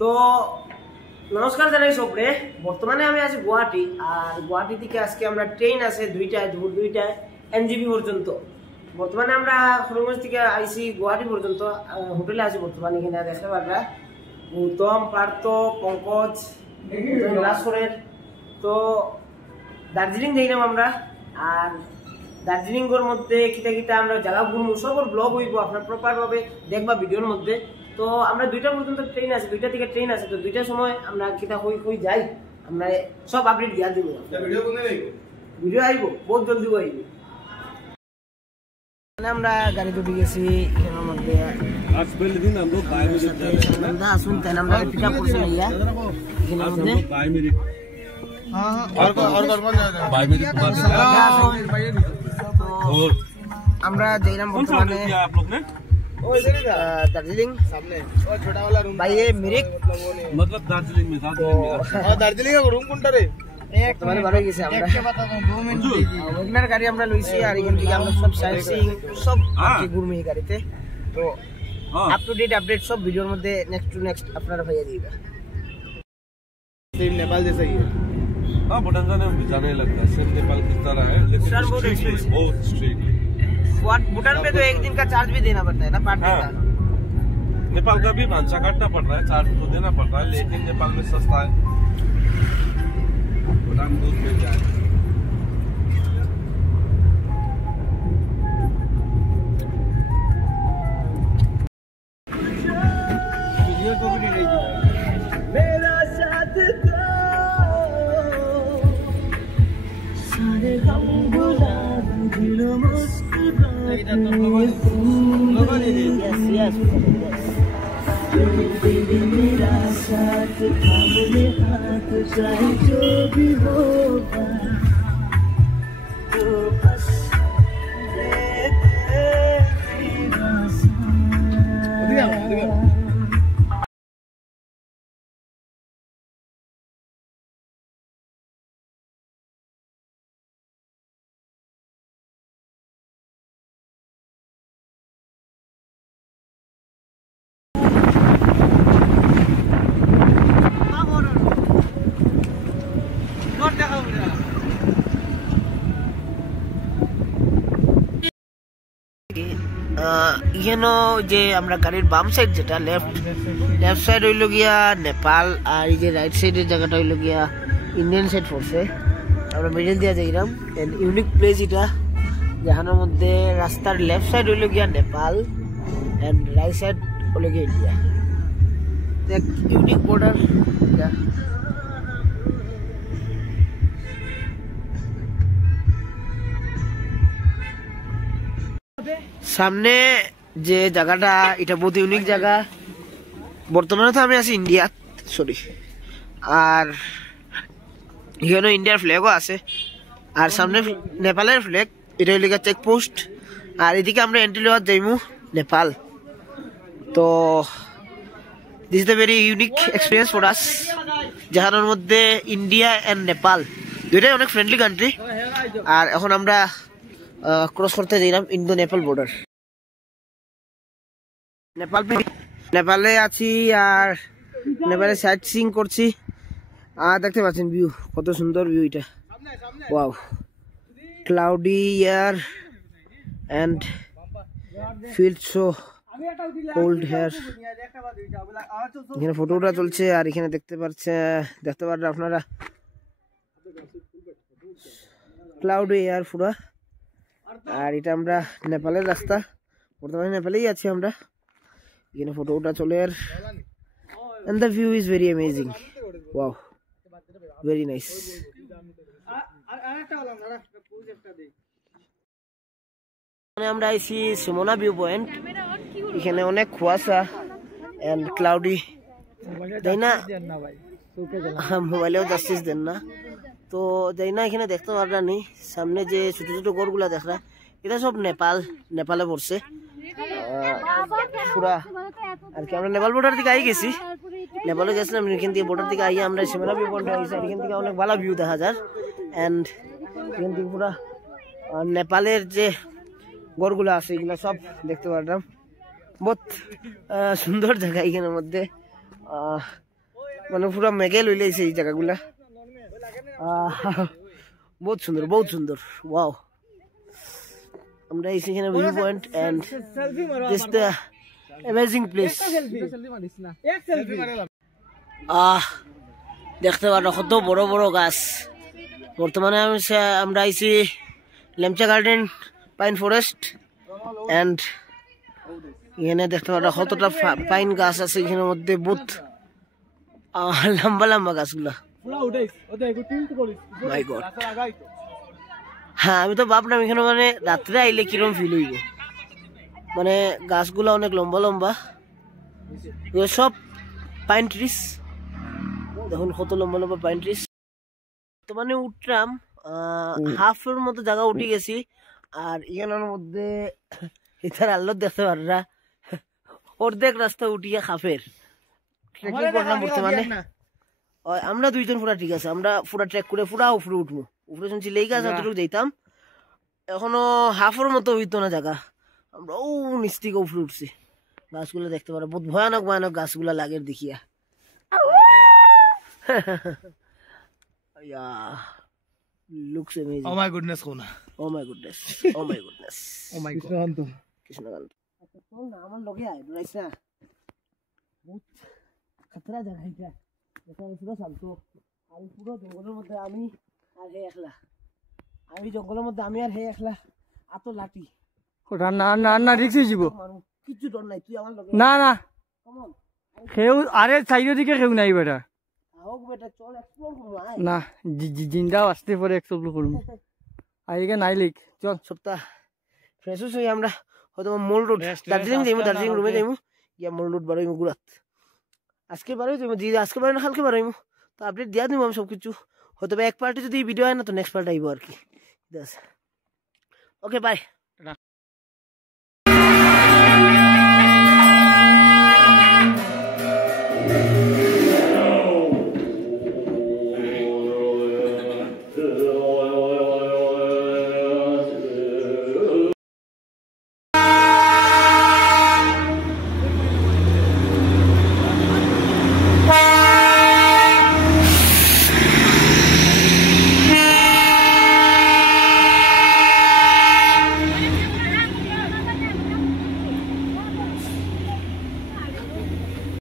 তো নমস্কার জানাই সবরে। বর্তমানে আমি আছি গুয়াহাটি, আর গুয়াহাটি থেকে আজকে আমরা ট্রেন আছে দুইটায়, দুপুর 2টায় এনজিপি পর্যন্ত। বর্তমানে আমরা হরিগঞ্জ থেকে আইসি গুয়াহাটি পর্যন্ত, হোটেলে আছি বর্তমানে। এখানে দেখতে পাররা গৌতম, পার্থ, পঙ্কজ, রাজপুরের। তো দার্জিলিং যাইলাম আমরা, আর দার্জিলিংয়ের মধ্যে কিতা কিতা আমরা জায়গা ঘুরবো, সবর ব্লগ হইব, আপনার প্রপার ভাবে দেখবা ভিডিওর মধ্যে। তো আমরা 2টা পর্যন্ত ট্রেন আছে, 2টা থেকে ট্রেন আছে। তো 2টার সময় আমরা কিতা হই যাই, আমরা সব আপডেট দিয়া দিব। ভিডিও আইব, বহুত জলদি আইব। আমরা গাড়ি উঠে গেছি এখানের মধ্যে। আসুন তাই আমরা পিক আপ করছি ইয়া এখানের মধ্যে। আমরা যাইলাম বর্তমানে दार्जिलिंग सामने और छोटा वाला रूम भाई, ये मिरिक मतलब दार्जिलिंग में दार्जिलिंग का रूम কোনটা রে এক মানে ভালো গেছে। আমরা একটা কথা 2 মিনিট ওগনার গাড়ি আমরা লইছি, আর এখান থেকে আমরা সব সাইট সিইং সব আপনি ঘুরমি গাড়িতে। তো আপ টু ডেট আপডেট सब वीडियो মধ্যে नेक्स्ट टू नेक्स्ट আপনারা ভাইয়া দিবা। सेम नेपाल जैसा ही है। हां भूटान जाने लगता है, सेम नेपाल की तरह है, लेकिन बहुत स्ट्रिक्ट। भूटान में तो 1 दिन का चार्ज भी देना पड़ता है ना, पार्ट का। नेपाल का भी भांसा काटना पड़ता है, चार्ज तो देना पड़ता है, लेकिन नेपाल में सस्ता है। भूटान दूध मिल जाए। वीडियो को भी नहीं मेरा साथ दो, सारे हम भुला दिलों में। Yes, yes, मेरा साथ थामे हाथ, चाहे जो भी होगा तो बस तेरा साथ। ইয়েনো যে আমরা গাড়ির বাম সাইড যেটা লেফট সাইড হইল গিয়া নেপাল, আর এই যে রাইট সাইডের জায়গাটা হইল গিয়া ইন্ডিয়ান সাইড পড়ছে। আমরা মিডল দিয়া যাইলাম। এন্ড ইউনিক প্লেস এটা, যেখানের মধ্যে রাস্তার লেফট সাইড হইল গিয়া নেপাল এন্ড রাইট সাইড হইল গিয়া ইন্ডিয়া। এক ইউনিক বর্ডার এটা। সামনে যে জায়গাটা, এটা বহুত ইউনিক জায়গা। বর্তমানে তো আমি আছি ইন্ডিয়া, সরি, আর এখানে ইন্ডিয়ার ফ্ল্যাগও আছে, আর সামনে নেপালের ফ্ল্যাগ। এটা হইল চেকপোস্ট, আর এদিকে আমরা এন্ট্রি লওয়ার যাইমু নেপাল। তো this is the very unique experience for us, যেখানের মধ্যে ইন্ডিয়া এন্ড নেপাল দুইটাই অনেক ফ্রেন্ডলি কান্ট্রি। আর এখন আমরা ক্রস করতে যাইলাম ইন্দো নেপাল বর্ডার। নেপালে আছি, আর নেপালে সাইট সিইং করছি। আর দেখতে পাচ্ছেন ভিউ, কত সুন্দর ভিউ এটা। Wow, cloudy air and feel so cold here. এখানে ফটোটা চলছে, আর এখানে দেখতে পারেন আপনারা ক্লাউডি এয়ার পুরা। আর এটা আমরা নেপালের রাস্তা, বর্তমানে নেপালেই আছি আমরা। এখানে ফটোটা চলে, আর and the view is very amazing. Wow, very nice. আমরা আইছি সুমনা ভিউ পয়েন্ট। এখানে অনেক কুয়াশা এন্ড ক্লাউডি, তাই না? মোবাইলেও জাস্টিস দেন না, তো যাই না। এখানে দেখতে পারলাম নি সামনে যে ছোট ছোট ঘরগুলা দেখরা, এটা সব নেপালে পড়ছে পুরা। আর কি আমরা নেপাল বর্ডার থেকে আই গেছি, নেপালে গেছিলাম, এখান থেকে বর্ডার থেকে আইয়া আমরা সিমলা ভিউ পয়েন্টে আইছি। এখান থেকে অনেক ভালো ভিউ দেখা যায়, এন্ড এখান থেকে পুরা নেপালের যে ঘরগুলো আছে এগুলো সব দেখতে পারলাম। बहुत सुंदर जगह এখানের মধ্যে মানে পুরা মেঘে লই লাইছে এই জায়গাগুলা বহুত সুন্দর ওয়াও আমরা এখানে view point and this the amazing place দেখতে পারো কত বড় বড় গাছ বর্তমানে আমরা আইছি Lemcha garden pine forest and এখানে দেখতে পারো কতটা পাইন গাছ আছে এখানের মধ্যে বহুত লম্বা লম্বা গাছগুলা মাই গড হ্যাঁ আমি তো ভাবলাম এখানে মানে রাত্রে আইলে কিরম ফিল হইব মানে গাছগুলা অনেক লম্বা লম্বা সব পাইন ট্রিস দেখুন কত লম্বা লম্বা পাইন ট্রিস তো মানে উঠলাম হাফের মতো জায়গা উঠে গেছি আর এখানের মধ্যে এটার আল্লাহ দেখতে পাররা অর্ধেক রাস্তা উঠিয়া হাফের ট্রেকিং করলাম বর্তমানে আমরা দুইজন পুরা ঠিক আছে আমরা পুরা ট্রেক করে পুরা উপরে উঠবো উপরে শুনছি লেই গাছ অতটুকু যাইতাম এখনো হাফের মতো হইতো না জায়গা আমরা ও নিচ থেকে উপরে উঠছি গাছগুলো দেখতে পারো বহুত ভয়ানক ভয়ানক গাছগুলা লাগে দেখিয়া looks amazing. Oh my goodness, Kona. Oh my goodness. Oh my goodness. Oh my god. Krishnagant. চল না আমার লগে আয় ডরাইছ না বহুত খতরা জায়গা এটা এটা পুরো শান্ত আর পুরো জঙ্গলের মধ্যে আমি আর হে একলা আমি জঙ্গলের মধ্যে আমি আর হে একলা আতো লাঠি ওটা না না না রিক্সে যাব কিছু ডর নাই তুই আমার লগে না না কমন কেউ আরে সাইডের দিকে কেউ নাই বেটা হোক বেটা চল এক্সপ্লোর করব না জিন্দা আসতে পরে এক্সপ্লোর করব আইগে নাই লিক চল সপ্তাহ ফ্রেশ হই আমরা হয়তো মল রোড দার্জিলিং যাইমু দার্জিলিং রুমে যাইমু ইয়া মল রোড বারোইমু গুড়াত আজকে বারোই যাইমু দিদি আজকে বারোই না কালকে বারোইমু তো আপডেট দিয়া দিব আমি সবকিছু হয়তো এক পার্টে যদি ভিডিও হয় না তো নেক্সট পার্ট আইব আর কি ওকে বাই